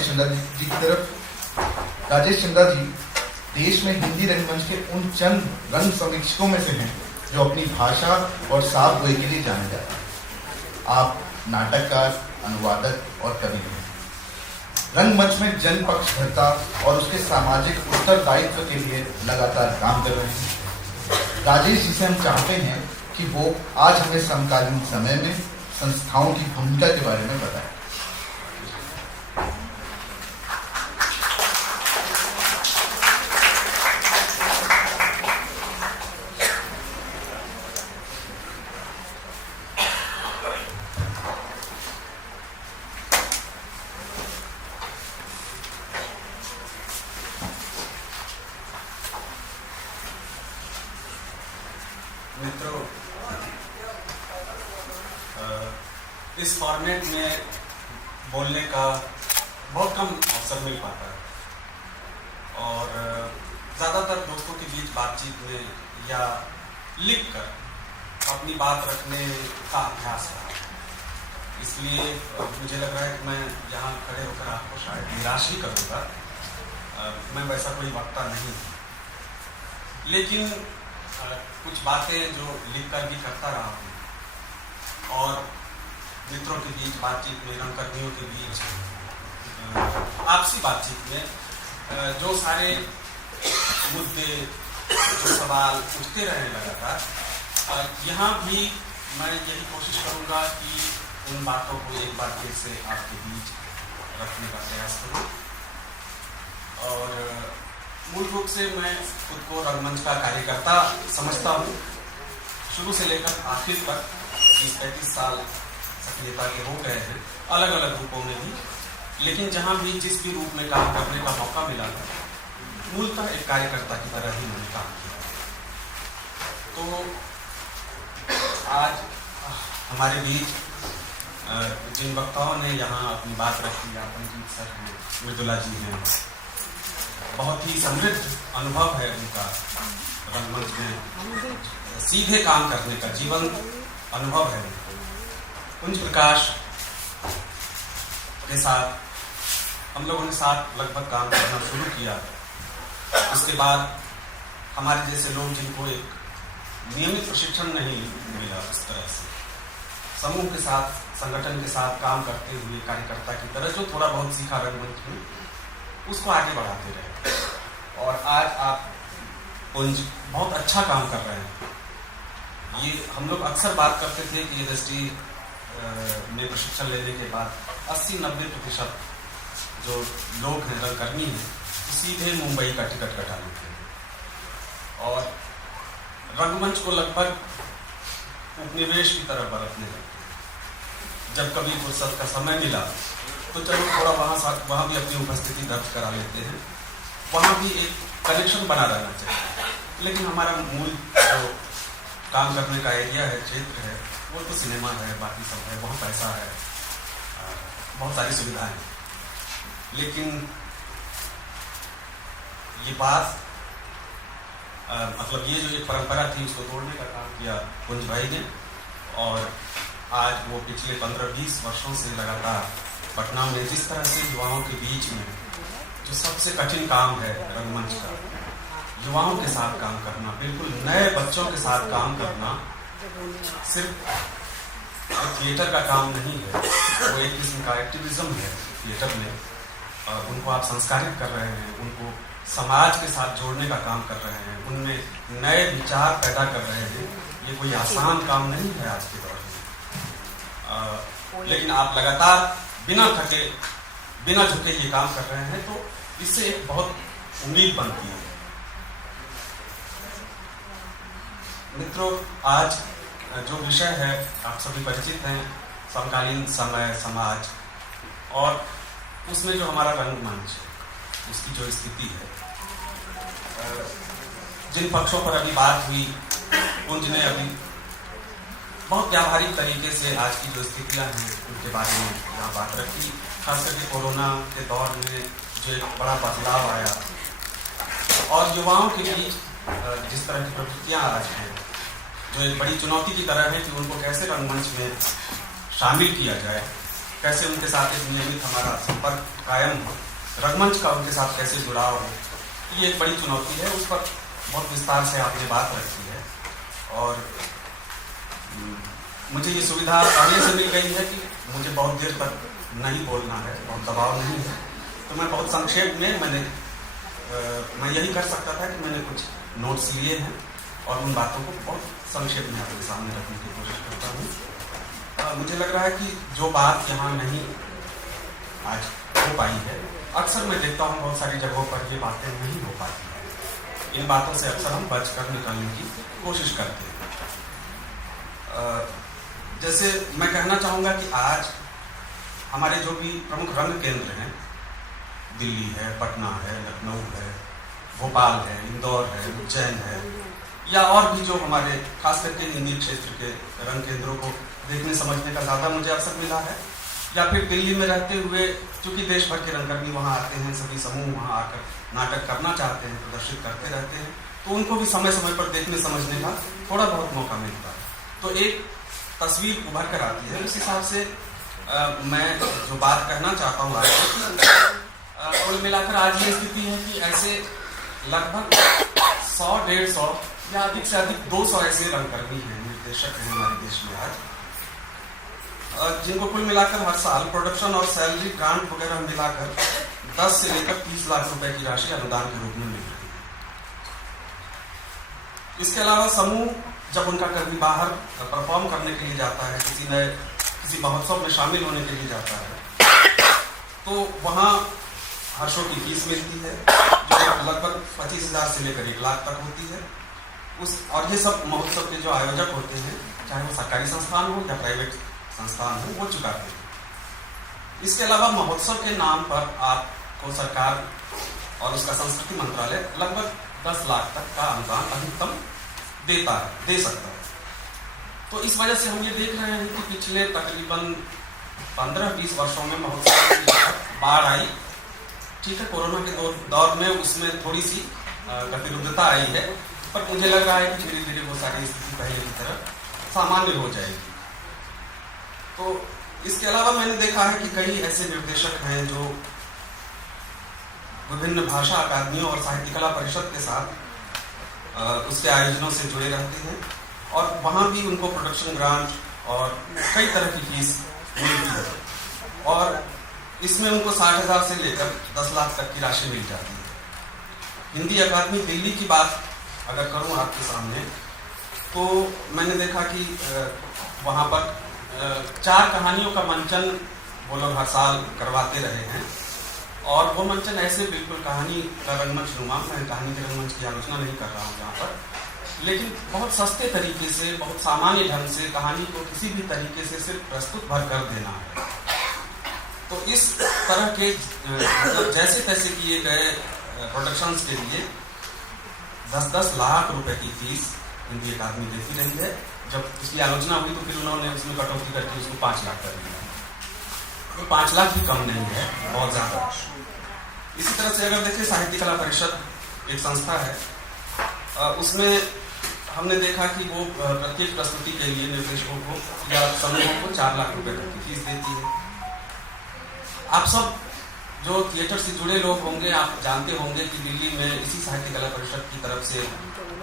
राजेश चंद्रा जी की तरफ। राजेश चंद्रा जी देश में हिंदी रंगमंच के उन चंद रंग समीक्षकों में से हैं जो अपनी भाषा और साफ गोई के लिए जाने जाते हैं। आप नाटककार, अनुवादक और कवि हैं। रंगमंच में जनपक्षधरता और उसके सामाजिक उत्तरदायित्व के लिए लगातार काम कर रहे हैं। राजेश जी से हम चाहते हैं कि वो आज हमें समकालीन समय में संस्थाओं की भूमिका के बारे में बताएं। मित्रों, इस फॉर्मेट में बोलने का बहुत कम अवसर मिल पाता है और ज़्यादातर दोस्तों के बीच बातचीत में या लिखकर अपनी बात रखने का अभ्यास रहा। इसलिए मुझे लग रहा है कि मैं यहाँ खड़े होकर आपको शायद निराश ही करूँगा। मैं वैसा कोई वक्ता नहीं, लेकिन कुछ बातें जो लिखकर भी करता रहा हूँ और मित्रों के बीच बातचीत में, रंगकर्मियों के बीच आपसी बातचीत में जो सारे मुद्दे, जो सवाल उठते रहे लगातार, यहाँ भी मैं यही कोशिश करूँगा कि उन बातों को एक बार फिर से आपके बीच रखने का प्रयास करूँ। और मूल रूप से मैं खुद को रंगमंच का कार्यकर्ता समझता हूँ। शुरू से लेकर आखिर तक 30-35 साल सक्रियता के हो गए हैं, अलग अलग रूपों में भी, लेकिन जहाँ भी जिस भी रूप में काम करने का मौका मिला है, मूलतः एक कार्यकर्ता की तरह ही मैंने काम किया। तो आज हमारे बीच जिन वक्ताओं ने यहाँ अपनी बात रखी, पंजीत सर हैं, मृदुला जी हैं, बहुत ही समृद्ध अनुभव है उनका रंगमंच में सीधे काम करने का, जीवन अनुभव है। कुंज प्रकाश के साथ हम लोगों ने साथ लगभग काम करना शुरू किया। उसके बाद हमारे जैसे लोग जिनको एक नियमित प्रशिक्षण नहीं मिला, उस तरह से समूह के साथ, संगठन के साथ काम करते हुए कार्यकर्ता की तरह जो थोड़ा बहुत सीखा रंगमंच में, उसको आगे बढ़ाते रहे। और आज आप कुंज बहुत अच्छा काम कर रहे हैं। ये हम लोग अक्सर बात करते थे कि यूनिवर्सिटी में प्रशिक्षण लेने के बाद 80-90% जो लोग हैं, रंगकर्मी हैं, सीधे मुंबई का टिकट कटा लेते हैं और रंगमंच को लगभग उपनिवेश की तरह बरतने लगते हैं। जब कभी फुर्सत का समय मिला तो चलो थोड़ा वहाँ भी अपनी उपस्थिति दर्ज करा लेते हैं, वहाँ भी एक कनेक्शन बना रहना चाहिए। लेकिन हमारा मूल जो काम करने का एरिया है, क्षेत्र है, वो तो सिनेमा है, बाकी सब है, वहाँ पैसा है, बहुत सारी सुविधाएं हैं। लेकिन ये बात मतलब ये जो एक परंपरा थी, उसको तोड़ने का काम किया कुंज भाई ने। और आज वो पिछले 15-20 वर्षों से लगातार पटना में जिस तरह से युवाओं के बीच में जो सबसे कठिन काम है रंगमंच का, युवाओं के साथ काम करना, बिल्कुल नए बच्चों के साथ काम करना, सिर्फ थिएटर का काम नहीं है, वो एक किस्म का एक्टिविज्म है थिएटर में। उनको आप संस्कारित कर रहे हैं, उनको समाज के साथ जोड़ने का काम कर रहे हैं, उनमें नए विचार पैदा कर रहे हैं। ये कोई आसान काम नहीं है आज के दौर में, लेकिन आप लगातार बिना थके, बिना झुके ये काम कर रहे हैं, तो इससे एक बहुत उम्मीद बनती है। मित्रों, आज जो विषय है आप सभी परिचित हैं, समकालीन समय, समाज, और उसमें जो हमारा रंगमंच, उसकी जो स्थिति है, जिन पक्षों पर अभी बात हुई, कुंज ने अभी बहुत व्यावहारिक तरीके से आज की जो स्थितियां हैं उनके बारे में यहाँ बात रखी। खास करके कोरोना के दौर में जो एक बड़ा बदलाव आया और युवाओं के बीच जिस तरह की प्रवृत्तियाँ आज हैं, जो एक बड़ी चुनौती की तरह है कि उनको कैसे रंगमंच में शामिल किया जाए, कैसे उनके साथ एक नियमित हमारा संपर्क कायम हो, रंगमंच का उनके साथ कैसे जुड़ाव हो, ये एक बड़ी चुनौती है। उस पर बहुत विस्तार से आपने बात रखी है और मुझे ये सुविधा पहले से मिल गई है कि मुझे बहुत देर तक नहीं बोलना है, बहुत दबाव नहीं है, तो मैं बहुत संक्षेप में मैं यही कर सकता था कि मैंने कुछ नोट्स लिए हैं और उन बातों को बहुत संक्षेप में आपके सामने रखने की कोशिश करता हूँ। मुझे लग रहा है कि जो बात यहाँ नहीं आज हो पाई है, अक्सर मैं देखता हूँ बहुत सारी जगहों पर ये बातें नहीं हो पाती हैं। इन बातों से अक्सर हम बच कर निकलने की कोशिश करते हैं। जैसे मैं कहना चाहूँगा कि आज हमारे जो भी प्रमुख रंग केंद्र हैं, दिल्ली है, पटना है, लखनऊ है, भोपाल है, इंदौर है, उज्जैन है, या और भी जो हमारे खास करके हिंदी क्षेत्र के रंग केंद्रों को देखने समझने का ज़्यादा मुझे अवसर मिला है, या फिर दिल्ली में रहते हुए चूँकि देश भर के रंगकर्मी वहाँ आते हैं, सभी समूह वहाँ आकर नाटक करना चाहते हैं, प्रदर्शित करते रहते हैं, तो उनको भी समय समय पर देखने समझने का थोड़ा बहुत मौका मिलता है, तो एक तस्वीर उभर कर आती है। उस हिसाब से मैं जो बात कहना चाहता हूँ आज, कुल मिलाकर आज ये स्थिति है कि ऐसे लगभग 100-150 या अधिक से अधिक 200 ऐसे रंगकर्मी हैं, निर्देशक हैं हमारे देश में आज, जिनको कुल मिलाकर हर साल प्रोडक्शन और सैलरी ग्रांट वगैरह मिलाकर 10 से लेकर 30 लाख रुपए की राशि अनुदान के रूप में मिल रही है। इसके अलावा समूह जब उनका कभी बाहर परफॉर्म करने के लिए जाता है, किसी महोत्सव में शामिल होने के लिए जाता है, तो वहाँ हर शो की फीस मिलती है जो लगभग 25,000 से लेकर 1 लाख तक होती है। और ये सब महोत्सव के जो आयोजक होते हैं, चाहे वो सरकारी संस्थान हो या प्राइवेट संस्थान हो, वो चुकाते हैं। इसके अलावा महोत्सव के नाम पर आपको सरकार और उसका संस्कृति मंत्रालय लगभग 10 लाख तक का अनुदान अधिकतम दे सकता है। तो इस वजह से हम ये देख रहे हैं कि पिछले तकरीबन 15-20 वर्षों में महोत्सव की बाढ़ आई। ठीक है, कोरोना के दौर में उसमें थोड़ी सी गतिरोधता आई है, पर मुझे लग रहा है कि धीरे धीरे वो सारी स्थिति पहले की तरह सामान्य हो जाएगी। तो इसके अलावा मैंने देखा है कि कई ऐसे निर्देशक हैं जो विभिन्न भाषा अकादमियों और साहित्य कला परिषद के साथ उसके आयोजनों से जुड़े रहते हैं और वहाँ भी उनको प्रोडक्शन ग्रांट और कई तरह की फीस मिलती है और इसमें उनको 60,000 से लेकर 10 लाख तक की राशि मिल जाती है। हिंदी अकादमी दिल्ली की बात अगर करूँ आपके सामने, तो मैंने देखा कि वहाँ पर 4 कहानियों का मंचन वो लोग हर साल करवाते रहे हैं और वो मंचन ऐसे बिल्कुल कहानी का रंगमंच नुमा, मैं कहानी के रंगमंच की आलोचना नहीं कर रहा हूँ यहाँ पर, लेकिन बहुत सस्ते तरीके से, बहुत सामान्य ढंग से कहानी को किसी भी तरीके से सिर्फ प्रस्तुत भर कर देना है। तो इस तरह के जैसे तैसे किए गए प्रोडक्शंस के लिए 10-10 लाख रुपए की फीस हिंदी अकादमी देती रही है। जब उसकी आलोचना हुई तो फिर उन्होंने उसमें कटौती करके उसको 5 लाख कर दिया। तो 5 लाख भी कम नहीं है, बहुत ज़्यादा। इसी तरह से अगर देखें, साहित्य कला परिषद एक संस्था है, उसमें हमने देखा कि वो प्रत्येक प्रस्तुति के लिए निर्देशकों को या समूहों को 4 लाख रुपए तक की फीस देती है। आप सब जो थिएटर से जुड़े लोग होंगे, आप जानते होंगे कि दिल्ली में इसी साहित्य कला परिषद की तरफ से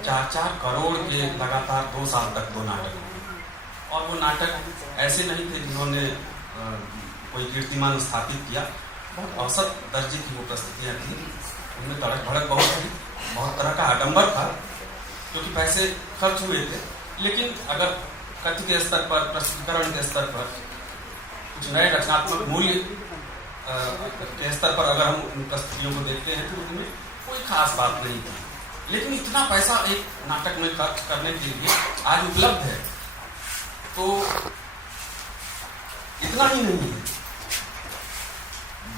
4-4 करोड़ के लगातार 2 साल तक 2 नाटक हुए और वो नाटक ऐसे नहीं थे जिन्होंने कोई कीर्तिमान स्थापित किया। बहुत औसत दर्जे की वो प्रस्तुतियाँ थी, उनमें तड़क भड़क बहुत थी, बहुत तरह का आडंबर था क्योंकि पैसे खर्च हुए थे। लेकिन अगर कथ्य के स्तर पर, प्रस्तुतिकरण के स्तर पर, कुछ नए रचनात्मक मूल्य के स्तर पर अगर हम उन प्रस्तुतियों को देखते हैं तो उनमें कोई खास बात नहीं थी। लेकिन इतना पैसा एक नाटक में खर्च करने के लिए आज उपलब्ध है, तो इतना ही नहीं है,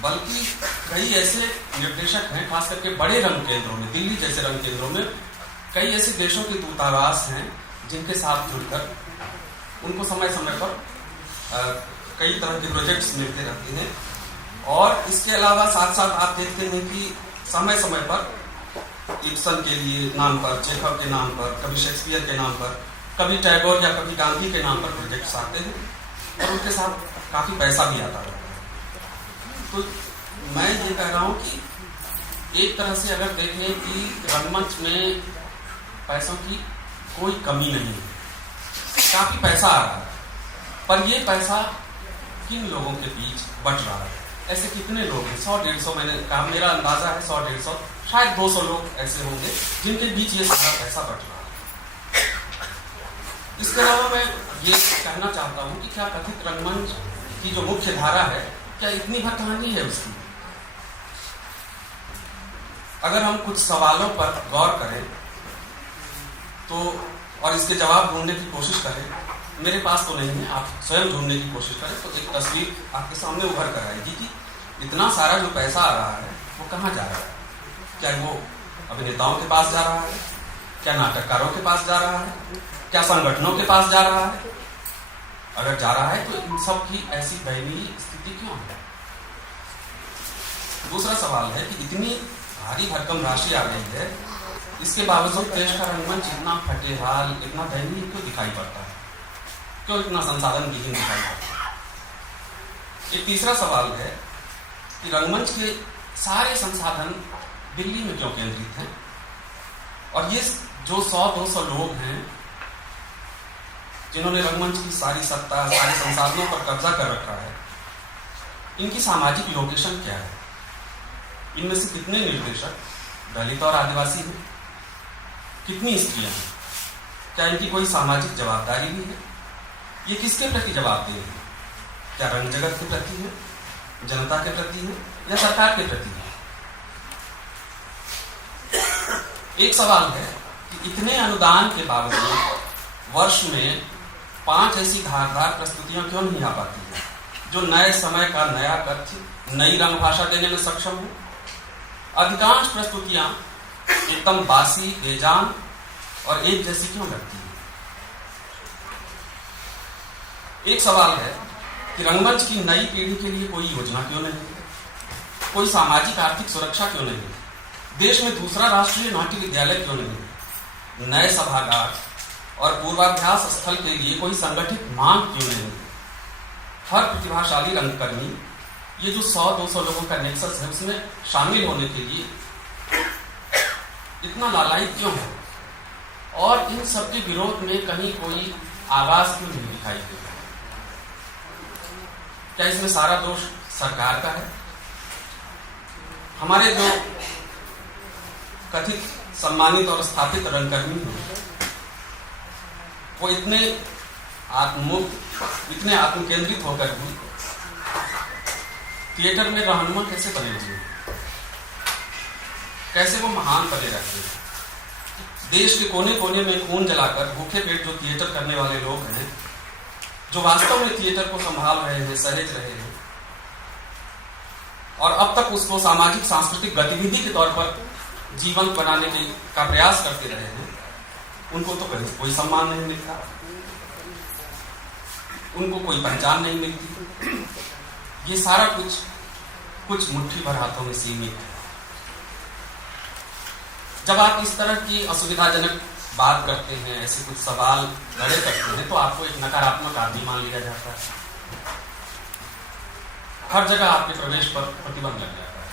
बल्कि कई ऐसे निर्देशक हैं, खास करके बड़े रंग केंद्रों में, दिल्ली जैसे रंग केंद्रों में कई ऐसे देशों के दूतावास हैं जिनके साथ जुड़कर उनको समय समय पर कई तरह के प्रोजेक्ट्स मिलते रहते हैं। और इसके अलावा साथ साथ आप देखते हैं कि समय समय पर इब्सन के लिए नाम पर, चेखव के नाम पर, कभी शेक्सपियर के नाम पर, कभी टैगोर या कभी गांधी के नाम पर प्रोजेक्ट्स आते हैं और उनके साथ काफी पैसा भी आता रहता है। तो मैं ये कह रहा हूं कि एक तरह से अगर देखें कि रंगमंच में पैसों की कोई कमी नहीं है, काफी पैसा आ रहा है, पर ये पैसा किन लोगों के बीच बट रहा है? ऐसे कितने लोग हैं? 100-150, मैंने कहा मेरा अंदाजा है 100-150, शायद 200 लोग ऐसे होंगे जिनके बीच ये सारा पैसा बट रहा है। इसके अलावा मैं ये कहना चाहता हूं कि क्या कथित रंगमंच की जो मुख्य धारा है, क्या इतनी भटकहानी है उसकी? अगर हम कुछ सवालों पर गौर करें तो और इसके जवाब ढूंढने की कोशिश करें, मेरे पास तो नहीं है, आप स्वयं ढूंढने की कोशिश करें तो एक तस्वीर आपके सामने उभर कर आएगी कि इतना सारा जो पैसा आ रहा है वो कहाँ जा रहा है? क्या वो अभिनेताओं के पास जा रहा है? क्या नाटककारों के पास जा रहा है? क्या संगठनों के पास जा रहा है? अगर जा रहा है तो इन सब की ऐसी दयनीय स्थिति क्यों है? दूसरा सवाल है कि इतनी भारी भरकम राशि आ रही है, इसके बावजूद देश का रंगमंच इतना फटेहाल, इतना दयनीय क्यों दिखाई पड़ता है? क्यों इतना संसाधन विहीन दिखाई पड़ता है? एक तीसरा सवाल है कि रंगमंच के सारे संसाधन दिल्ली में क्यों केंद्रित हैं? और ये जो 100-200 लोग हैं जिन्होंने रंगमंच की सारी सत्ता, सारे संसाधनों पर कब्जा कर रखा है, इनकी सामाजिक लोकेशन क्या है? इनमें से कितने निर्देशक दलित और आदिवासी हैं? कितनी स्त्रियां हैं? क्या इनकी कोई सामाजिक जवाबदारी भी है? ये किसके प्रति जवाबदेह है? क्या रंग जगत के प्रति है, जनता के प्रति है, या सरकार के प्रति है? एक सवाल है कि इतने अनुदान के बावजूद वर्ष में 5 ऐसी धारदार प्रस्तुतियां क्यों नहीं आ पाती है जो नए समय का नया तथ्य, नई रंग भाषा देने में सक्षम हो? अधिकांश प्रस्तुतियां एकदम बासी, बेजान और एक जैसी क्यों लगती है? एक सवाल है कि रंगमंच की नई पीढ़ी के लिए कोई योजना क्यों नहीं है? कोई सामाजिक आर्थिक सुरक्षा क्यों नहीं है? देश में दूसरा राष्ट्रीय नाट्य विद्यालय क्यों नहीं है? नए सभागार और पूर्वाभ्यास स्थल के लिए कोई संगठित मांग क्यों नहीं है? हर प्रतिभाशाली रंगकर्मी ये जो 100-200 लोगों का नेक्सस है उसमें शामिल होने के लिए इतना लालायित क्यों है? और इन सबके विरोध में कहीं कोई आवाज क्यों नहीं दिखाई देता? क्या इसमें सारा दोष सरकार का है? हमारे जो कथित सम्मानित और स्थापित रंगकर्मी हैं वो इतने आत्ममुक्त, इतने आत्मकेंद्रित होकर भी थिएटर में रहनुमा कैसे बने हुए? कैसे वो महान बने रहते हैं? देश के कोने कोने में खून जलाकर भूखे पेट जो थिएटर करने वाले लोग हैं, जो वास्तव में थिएटर को संभाल रहे हैं, सहेज रहे हैं और अब तक उसको सामाजिक सांस्कृतिक गतिविधि के तौर पर जीवंत बनाने का प्रयास करते रहे हैं, उनको तो कहीं कोई सम्मान नहीं मिलता, उनको कोई पहचान नहीं मिलती। ये सारा कुछ मुट्ठी भर हाथों में सीमित है। जब आप इस तरह की असुविधाजनक बात करते हैं, ऐसे कुछ सवाल खड़े करते हैं, तो आपको एक नकारात्मक आदमी मान लिया जाता है। हर जगह आपके प्रवेश पर प्रतिबंध लग जाता है,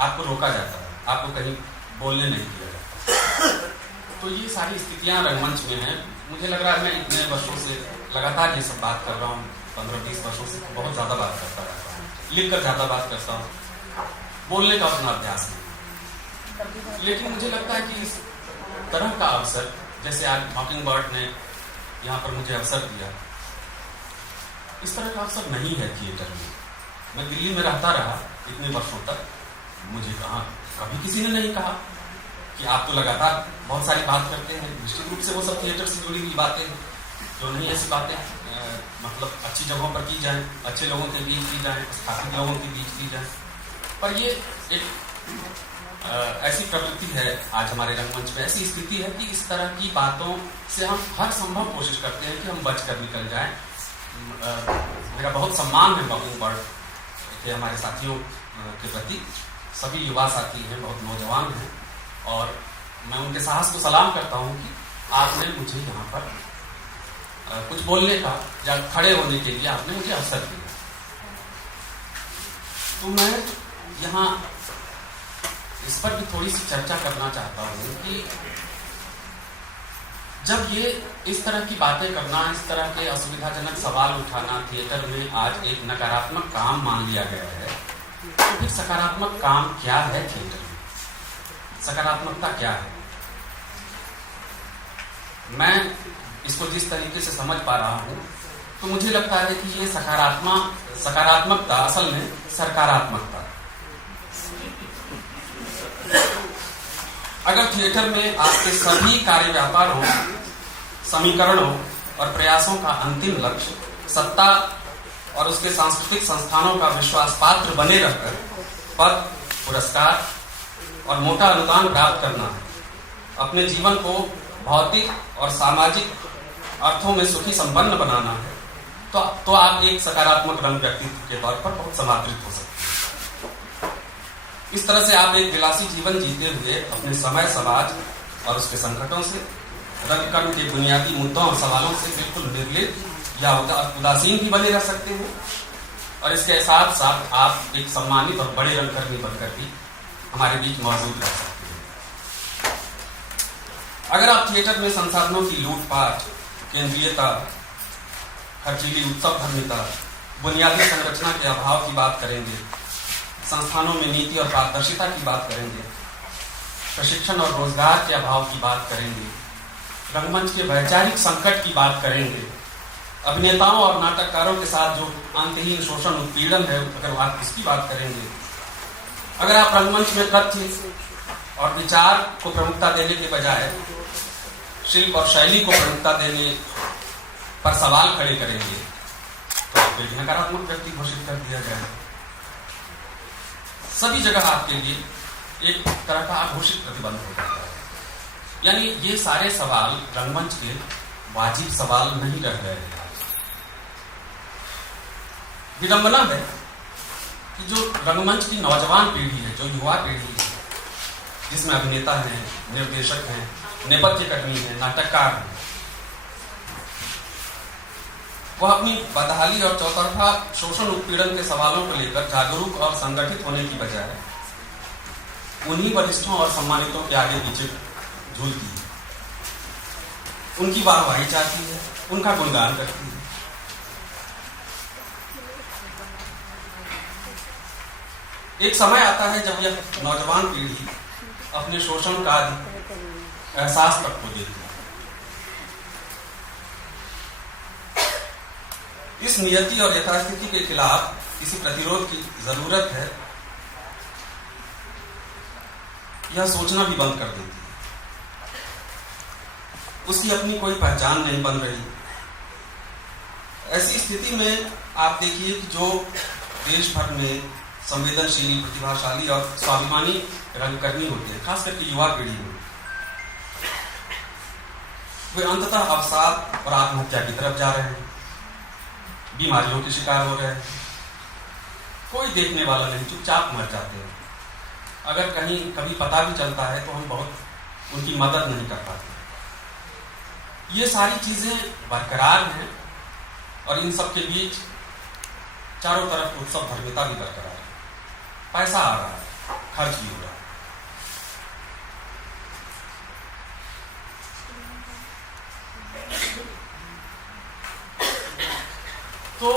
आपको रोका जाता है, आपको कहीं बोलने नहीं दिया जाता। तो ये सारी स्थितियां रंगमंच में हैं। मुझे लग रहा है मैं इतने वर्षों से लगातार ये सब बात कर रहा हूँ, 15-20 वर्षों से बहुत ज्यादा बात करता रहता हूँ, लिखकर ज्यादा बात करता हूँ, बोलने का अपना अभ्यास नहीं। लेकिन मुझे लगता है कि इस तरह का अवसर, जैसे आज मॉकिंगबर्ड ने यहाँ पर मुझे अवसर दिया, इस तरह का अवसर नहीं है थिएटर में। मैं दिल्ली में रहता रहा इतने वर्षों तक, मुझे कभी किसी ने नहीं कहा कि आप तो लगातार बहुत सारी बात करते हैं, निश्चित रूप से वो सब थिएटर से जुड़ी हुई बातें हैं, जो नहीं ऐसी बातें मतलब अच्छी जगहों पर की जाए, अच्छे लोगों के बीच की जाए, स्थापित लोगों के बीच की जाए। पर ये एक ऐसी प्रवृत्ति है आज हमारे रंगमंच में, ऐसी स्थिति है कि इस तरह की बातों से हम हर संभव कोशिश करते हैं कि हम बच कर निकल जाएं। मेरा बहुत सम्मान है मॉकिंगबर्ड के हमारे साथियों के प्रति। सभी युवा साथी हैं, बहुत नौजवान हैं, और मैं उनके साहस को सलाम करता हूं कि आपने मुझे यहाँ पर कुछ बोलने का या खड़े होने के लिए आपने मुझे अवसर दिया। तो मैं यहाँ इस पर भी थोड़ी सी चर्चा करना चाहता हूँ कि जब ये इस तरह की बातें करना, इस तरह के असुविधाजनक सवाल उठाना थिएटर में आज एक नकारात्मक काम मान लिया गया है, तो फिर सकारात्मक काम क्या है थिएटर में? सकारात्मकता क्या है? मैं इसको जिस तरीके से समझ पा रहा हूँ तो मुझे लगता है कि ये सकारात्मकता असल में सकारात्मकता। अगर थिएटर में आपके सभी कार्य व्यापारों, समीकरणों और प्रयासों का अंतिम लक्ष्य सत्ता और उसके सांस्कृतिक संस्थानों का विश्वास पात्र बने रहकर पद, पुरस्कार और मोटा अनुदान प्राप्त करना है, अपने जीवन को भौतिक और सामाजिक अर्थों में सुखी संपन्न बनाना है, तो आप एक सकारात्मक रंग व्यक्तित्व के तौर पर बहुत समादृत हो सकते हैं। इस तरह से आप एक विलासी जीवन जीते हुए अपने समय, समाज और उसके संकटों से, रंगकर्म के बुनियादी मुद्दों और सवालों से बिल्कुल निर्लिप्त या उदासीन भी बने रह सकते हैं, और इसके साथ साथ आप एक सम्मानित और बड़े रंगकर्मी बनकर भी हमारे बीच मौजूद रह सकते हैं। अगर आप थिएटर में संसाधनों की लूटपाट, केंद्रीयता, खर्चीली उत्सव धर्मिता, बुनियादी संरचना के अभाव की बात करेंगे, संस्थानों में नीति और पारदर्शिता की बात करेंगे, प्रशिक्षण और रोजगार के अभाव की बात करेंगे, रंगमंच के वैचारिक संकट की बात करेंगे, अभिनेताओं और नाटककारों के साथ जो अंतहीन शोषण उत्पीड़न है अगर आप इसकी बात करेंगे, अगर आप रंगमंच में तथ्य और विचार को प्रमुखता देने के बजाय शिल्प और शैली को प्रमुखता देने पर सवाल खड़े करेंगे, तो आपके लिए नकारात्मक व्यक्ति घोषित कर दिया जाएगा। सभी जगह आपके लिए एक तरह का अघोषित प्रतिबंध हो जाता है। यानी ये सारे सवाल रंगमंच के वाजिब सवाल नहीं रह गए हैं। विडंबना है कि जो रंगमंच की नौजवान पीढ़ी है, जो युवा पीढ़ी है, जिसमें अभिनेता हैं, निर्देशक हैं, नेपथ्य कर्मी हैं, नाटककार हैं, वह अपनी बदहाली और चौतरफा शोषण उत्पीड़न के सवालों को लेकर जागरूक और संगठित होने की बजाय उन्हीं वरिष्ठों और सम्मानितों के आगे पीछे झूलती है, उनकी वाहवाही चाहती है, उनका गुणगान करती है। एक समय आता है जब यह नौजवान पीढ़ी अपने शोषण का एहसास तक खो देती है। इस नियति और यथास्थिति के खिलाफ किसी प्रतिरोध की जरूरत है, यह सोचना भी बंद कर देती है। उसकी अपनी कोई पहचान नहीं बन रही। ऐसी स्थिति में आप देखिए कि जो देश भर में संवेदनशील, प्रतिभाशाली और स्वाभिमानी रंगकर्मी होते हैं, खास करके युवा पीढ़ी में, वे अंततः अवसाद और आत्महत्या की तरफ जा रहे हैं, बीमारियों के शिकार हो रहे हैं। कोई देखने वाला नहीं, चुपचाप मर जाते हैं। अगर कहीं कभी पता भी चलता है तो हम बहुत उनकी मदद नहीं कर पाते। ये सारी चीजें बरकरार हैं और इन सब के बीच चारों तरफ उत्सव धर्मिता भी बरकरार है। पैसा आ रहा है, खर्च भी हो रहा है। तो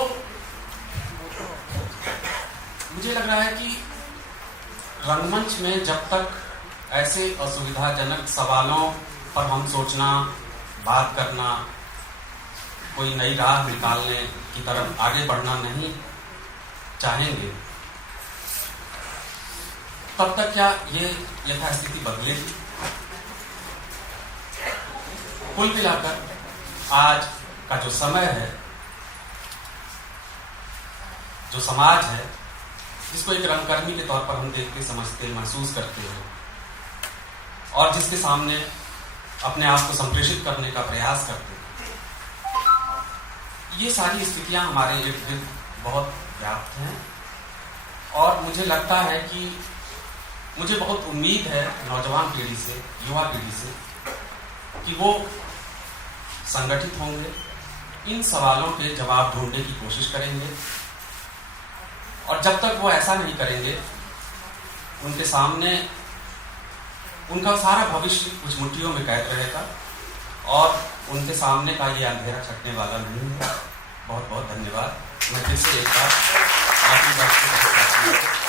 मुझे लग रहा है कि रंगमंच में जब तक ऐसे असुविधाजनक सवालों पर हम सोचना, बात करना, कोई नई राह निकालने की तरफ आगे बढ़ना नहीं चाहेंगे, तब तक क्या ये यथास्थिति बदलेगी? कुल मिलाकर आज का जो समय है, जो समाज है, जिसको एक रंगकर्मी के तौर पर हम देखते, समझते, महसूस करते हैं और जिसके सामने अपने आप को संप्रेषित करने का प्रयास करते हैं, ये सारी स्थितियां हमारे इर्द गिर्द बहुत व्याप्त हैं। और मुझे लगता है कि मुझे बहुत उम्मीद है नौजवान पीढ़ी से, युवा पीढ़ी से, कि वो संगठित होंगे, इन सवालों के जवाब ढूंढने की कोशिश करेंगे, और जब तक वो ऐसा नहीं करेंगे उनके सामने उनका सारा भविष्य कुछ मुट्ठियों में कैद रहेगा और उनके सामने का ये अंधेरा छटने वाला नहीं है। बहुत बहुत धन्यवाद। मैं फिर से एक बार आपकी बात को